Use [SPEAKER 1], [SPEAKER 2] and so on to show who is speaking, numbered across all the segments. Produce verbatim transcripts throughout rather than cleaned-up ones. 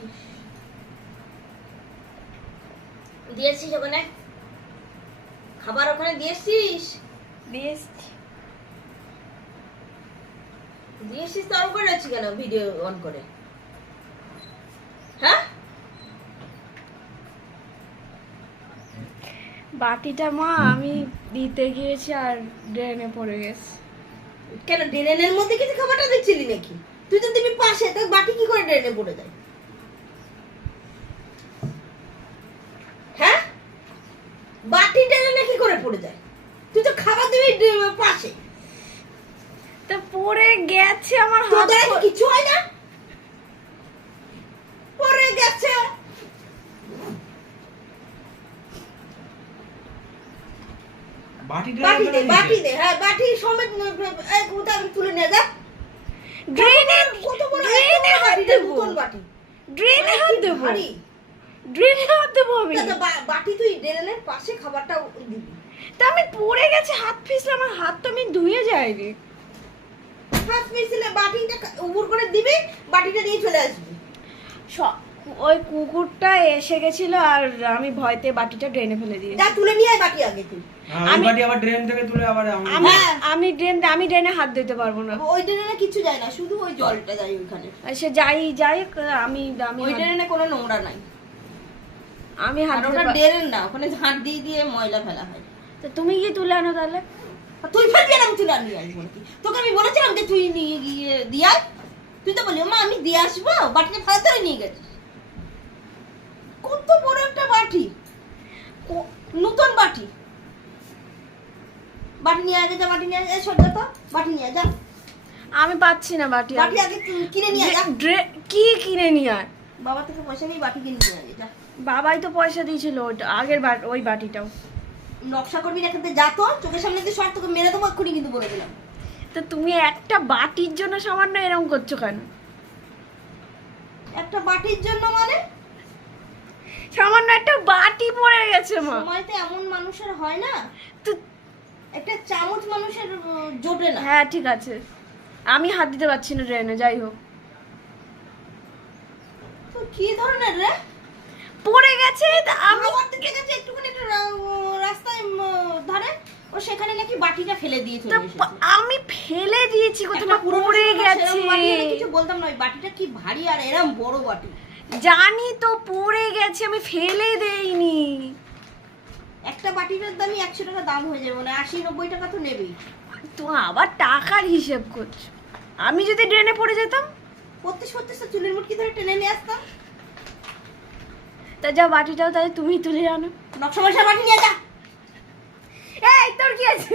[SPEAKER 1] দিয়েছিস ওখানে খাবার, ওখানে দিয়েছিস?
[SPEAKER 2] দিয়েছি
[SPEAKER 1] দিয়েছিস তো অন করে আছি কেন, ভিডিও অন করে? হ্যাঁ,
[SPEAKER 2] বাটিটা মা আমি দিতে গিয়েছি আর ড্রেনে পড়ে গেছে।
[SPEAKER 1] কেন ড্রেনের মধ্যে কিছু খাবারটা দেখছিলি নাকি? তুই তো দিবি পাশে, তো বাটি কি করে ড্রেনে পড়ে যায়? হ্যাঁ, বাটি ড্রেনে কি করে পড়ে যায়? তুই তো খাবার দিবি পাশে,
[SPEAKER 2] তো পড়ে গেছে আমার হাত।
[SPEAKER 1] তোদের কি কিছু হয় না? পড়ে গেছে।
[SPEAKER 3] বাটি
[SPEAKER 1] বাটি দে, বাটি দে, হ্যাঁ বাটি সমেত এই কোথা আমি তুলে নিয়ে যা।
[SPEAKER 2] ড্রেনে
[SPEAKER 1] কত বড়
[SPEAKER 2] ড্রেনে হাত
[SPEAKER 1] বাটি,
[SPEAKER 2] দেবো,
[SPEAKER 1] নতুন বাটি।
[SPEAKER 2] ড্রেনে হাত দেবো,
[SPEAKER 1] ভারী।
[SPEAKER 2] ড্রেনে হাত দেবো আমি।
[SPEAKER 1] তা বা- বাটি তুই ড্রেনের পাশে খাবারটা দিবি।
[SPEAKER 2] তা আমি পড়ে গেছে, হাত ফিসলে, আমার হাত তো আমি ধুয়ে যাইনি।
[SPEAKER 1] হাত মিশিলে বাটিটা উপর করে দিবি, বাটিটা নিয়ে চলে আসবি।
[SPEAKER 2] স- ওই কুকুরটা এসে গেছিল আর আমি ভয়তে বাটিটা ড্রেনে ফেলে দিয়েছি।
[SPEAKER 1] যা তুলে নিয়ে আয় বাটি আগে তুই।
[SPEAKER 2] আমি-
[SPEAKER 3] বাটি আবার ড্রেন থেকে তুলে আবার আমি-
[SPEAKER 2] আমি
[SPEAKER 1] হ্যাঁ।
[SPEAKER 2] আমি ড্রেন আমি ড্রেনে হাত দিতে পারবো না।
[SPEAKER 1] ওই ড্রেনে কিছু যায় না, শুধু ওই জলটা যায় ওইখানে।
[SPEAKER 2] আর সে যাই যাই আমি আমি
[SPEAKER 1] ওই
[SPEAKER 2] হাত-
[SPEAKER 1] ড্রেনে কোনো নোংরা নাই।
[SPEAKER 2] আমি হাত
[SPEAKER 1] আর
[SPEAKER 2] দিতে
[SPEAKER 1] ওটা
[SPEAKER 2] পার-
[SPEAKER 1] ড্রেন না, ওখানে ঝাঁট দিয়ে দিয়ে ময়লা ফেলা হয়।
[SPEAKER 2] তো তুমি কি তুলে আনো তাহলে?
[SPEAKER 1] আর তুই ফেলবি আর আমি তুলে নিয়ে আসবো নাকি? তোকে আমি বলেছিলাম যে তুই নিয়ে গিয়ে দিয়ে আয়। তুই তো বলি মা আমি দিয়ে আসবো, বাটিটা ফেলা ধরে নিয়ে গেছিস। কত বড় একটা বাটি, ও- নতুন বাটি। বাটি নিয়ে আগে যা, বাটি নিয়ে আগে সব তো বাটি নিয়ে আয়, যা।
[SPEAKER 2] আমি পাচ্ছি না বাটি।
[SPEAKER 1] বাটি আগে তুই কিনে নিয়ে আয়, যা।
[SPEAKER 2] ড্রে- কি কিনে নিয়ে আয়?
[SPEAKER 1] বাবা থেকে পয়সা নিয়ে বাটি কিনে নিয়ে আয়, যা।
[SPEAKER 2] বাবাই তো পয়সা দিয়েছিল ওটা আগের বার, ওই বাটিটাও।
[SPEAKER 1] নকশা করবি না, এখান থেকে যা তো, চোখের সামনে দিয়ে সব তোকে মেরে দেবো এক্ষুনি, কিন্তু বলে দিলাম।
[SPEAKER 2] তো তুমি একটা বাটির জন্য সামান্য এরকম করছো কেন?
[SPEAKER 1] একটা বাটির জন্য মানে
[SPEAKER 2] সামান্য একটা বাটি পড়ে গেছে মা।
[SPEAKER 1] সময়তে এমন মানুষের হয় না,
[SPEAKER 2] তো
[SPEAKER 1] একটা চামচ মানুষের উম, জোটে না।
[SPEAKER 2] হ্যাঁ ঠিক আছে, আমি হাত দিতে পারছি না ড্রেনে, যাই হোক।
[SPEAKER 1] তো কি ধরনের রে?
[SPEAKER 2] পড়ে গেছে তা আমি
[SPEAKER 1] আমার দিকে গেছে একটুখানি একটু রা- রাস্তায় উম, ধারে, ও সেখানে নাকি বাটিটা ফেলে দিয়ে
[SPEAKER 2] তা
[SPEAKER 1] চলে এসেছে।
[SPEAKER 2] পা- আমি ফেলে দিয়েছি কোথাও,
[SPEAKER 1] একটা পুরোনো
[SPEAKER 2] পড়ে
[SPEAKER 1] সময়
[SPEAKER 2] গেছে।
[SPEAKER 1] সেরকম বাটি হলে কিছু বলতাম না, ওই বাটিটা কি ভারী আর এরম বড় বাটি।
[SPEAKER 2] জানি তো পড়ে গেছে, আমি ফেলে দেইনি।
[SPEAKER 1] একটা বাটির দামই একশো টাকা দাম হয়ে যাবে, মানে আশি নব্বই টাকা তো নেবেই।
[SPEAKER 2] তো আবার টাকার হিসেব করছো। আমি যদি ড্রেনে পড়ে যেতাম,
[SPEAKER 1] পড়তে পড়তে তো চুলের মুটকি ধরে টেনে নিয়ে আসতাম।
[SPEAKER 2] তা যা বাটিটাও তাহলে তুমি তুলে আনো।
[SPEAKER 1] নকশা মশা বাটি নিয়ে যা,
[SPEAKER 2] এই তোর কি আছে?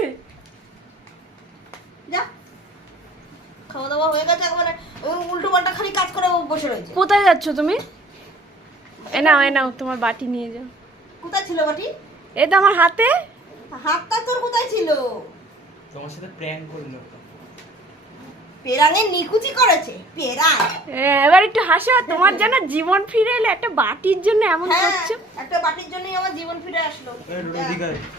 [SPEAKER 1] যা। খাওয়া দাওয়া হয়ে গেছে, একবারে উল্টো পাল্টা খালি কাজ করে ও বসে রয়েছে।
[SPEAKER 2] কোথায় যাচ্ছ তুমি? এ নাও এ নাও তোমার বাটি নিয়ে যাও।
[SPEAKER 1] কোথায় ছিল বাটি?
[SPEAKER 2] এই তো আমার হাতে।
[SPEAKER 1] হাতটা তোর কোথায় ছিল?
[SPEAKER 3] তোমার সাথে প্র্যাঙ্ক করলো।
[SPEAKER 1] পেরাঙে নিকুচি করেছে, পেরাং।
[SPEAKER 2] এ, এবার একটু হাসো, তোমার যেন জীবন ফিরে এলে, একটা বাটির জন্য এমন
[SPEAKER 1] হ্যাঁ,
[SPEAKER 2] করছো।
[SPEAKER 1] একটা বাটির জন্যই আমার জীবন ফিরে আসলো।
[SPEAKER 3] এদিকে